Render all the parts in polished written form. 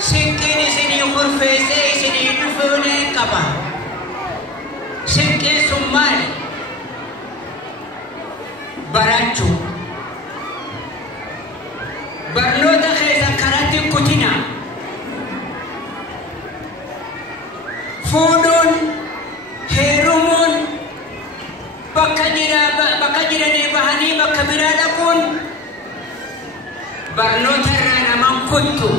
Sikini sini kurfese sini nufune kaba. Sikini sumari barachu. Barnoota keessa karatti kutina. Fuudhuun heerumuun bakka jiranii bahanii bakka biraa dhaquun barnoota irraa naman kuttu.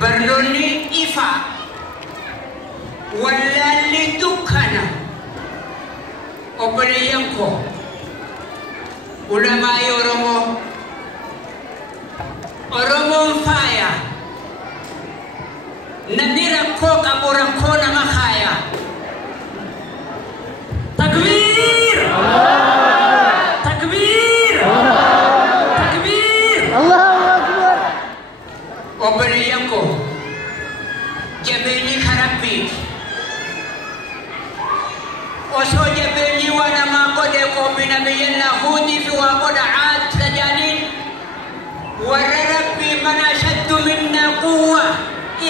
Barnoonni ifa wallaalli dukkana obboleeyyan koo ulamaa Oromoon faaya namni rakkoo qabu rakkoo nama faaya. Takbir! Takbir! Takbir! Allahu Akbar! Obboleeyyan koo jabeenyi karabbiiti. Osoo jabeenyi waa namaa godhe qoomina biyyannaa huudii fi waa godha aad tajaaniin warra rabbii man ashaddu minna quwwa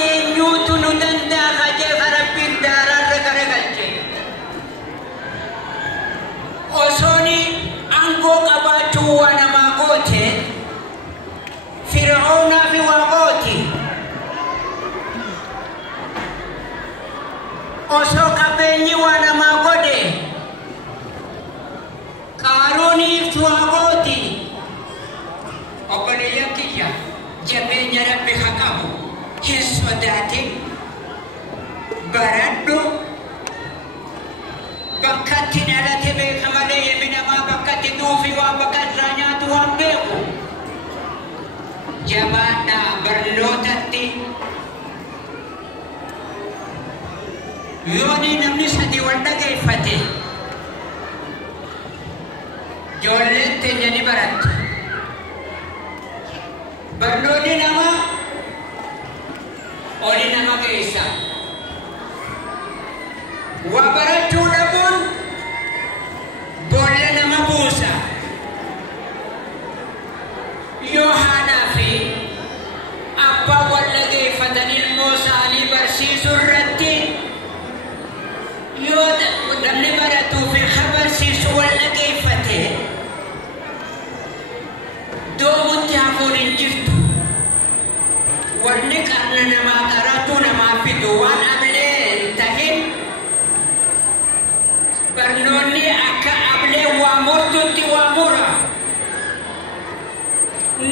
eenyuutu nu danda'a kajeefa rabbiin daaraarra garagalche. Osooni aangoo qabaachuu waa namaa goote Fir'aunaa fi waa gooti. Osoo qabeenyi waa namaa godhe Qaaruuniif waa gooti. Obboleeyyan kiyya jabeenya rabbi haa qabu hin sodaatin baradhu bakkatti dhalate beeka malee ilmi namaa bakkatti duufi waan bakka irraa nyaatu waan beeku. Jabaadhaa barnootatti yooni namni sadi wal dhageeffate ijoolleen teenya ni baratte. Barnoonni namaa oli nama keessa waa barachuu dhabuun boolla nama buusa. Yoo haadhaa fi abbaa wal dhageeffatan ilmoo isaanii barsiisuu irratti yoo namni baratuu fi barsiisu wal dhageeffate doomutti hafuun hin jirtu. Wanni qarna namaa qaratu namaa fidu waan ablee tahin barnoonni akka ablee waa murtuutti waa mura.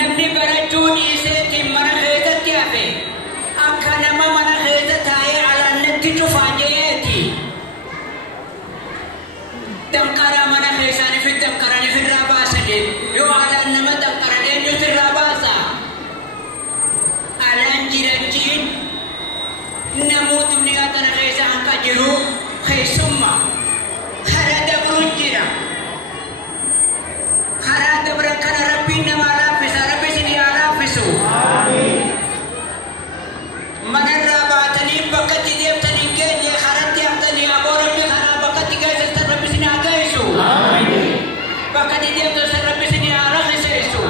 Namni barachuu dhiiseetiin mana keessatti hafe akka nama mana keessa taa'ee alaannatti cufaa jeeti. Danqaraa mana keessaanii fi danqaranii irraa baasanii yoo alaan nama danqaran eenyutu irraa baasa? Alaan jirachiin namootni kana keessa akka jiru keessummaa karaa dabruun jira. Karaa dabran kana rabbiin namaa laaffisa. Rabbi isinii haa laaffisu. Manarraa baatanii bakkatti deemtanii hin geenye karatti haftanii aboo rabbi karaa bakkatti geessistan rabbi isinii haa geessu. Bakkatti deemtan rabbi isinii haa rakkiseessu.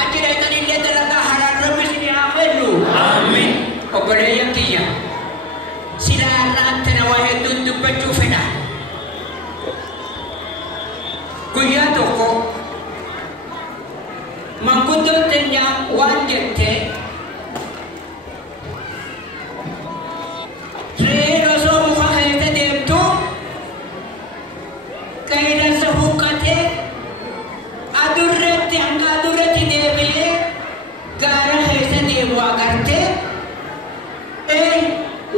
Achi dheeytanii illee dalagaa halaan rabbi isinii haa kennu. Obboleeyyan kiyya silaa irraatti na waa hedduun dubbachuu fedha. Guyyaa tokko manguddoon teenya waan jette re'een osoo muka keessa deemtu qeeransa huqqatee adurreetti hanga adurreetti deebi'ee gaara keessa deemu agartee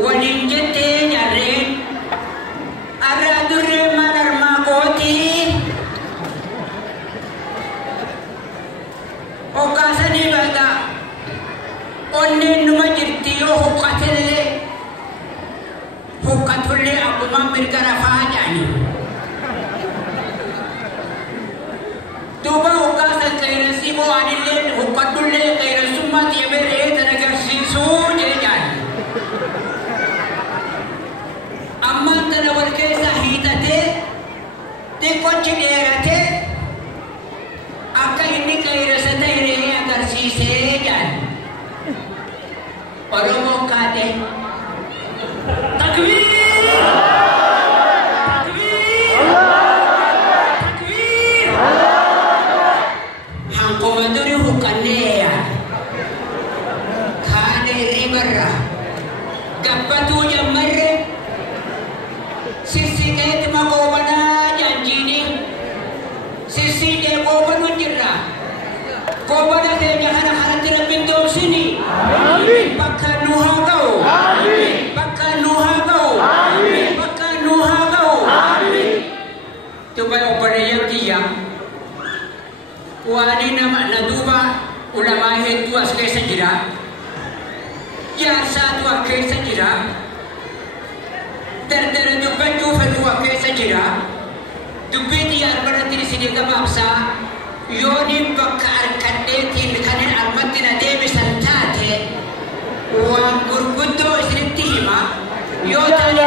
waliin jettee jarreen arra adurreen maal armaa gootii hoggaasanii bada onneen numa jirti yoo huqqatullee abbumaan mirga rafaa jaani. Duuba hoggaasan qeeransii moo anillee huqqadullee qeeransummaa xiyamee re'ee tan agarsiisuu jee jaani. Ammaan tana wal keessa hiixatee xiqqochi dheeratee akka inni qeerasa ta'e re'ee agarsiisee jaani. jira. Jaarsaatu waa keessa jira. Dardara dubbachuu fedhu waa keessa jira. Dubbiin yaarbarratti isinii gabaabsaa yooniin bakka harkadheetiin kanin armatti na deebisan taate waan gurguddoo isinitti hima yoo taane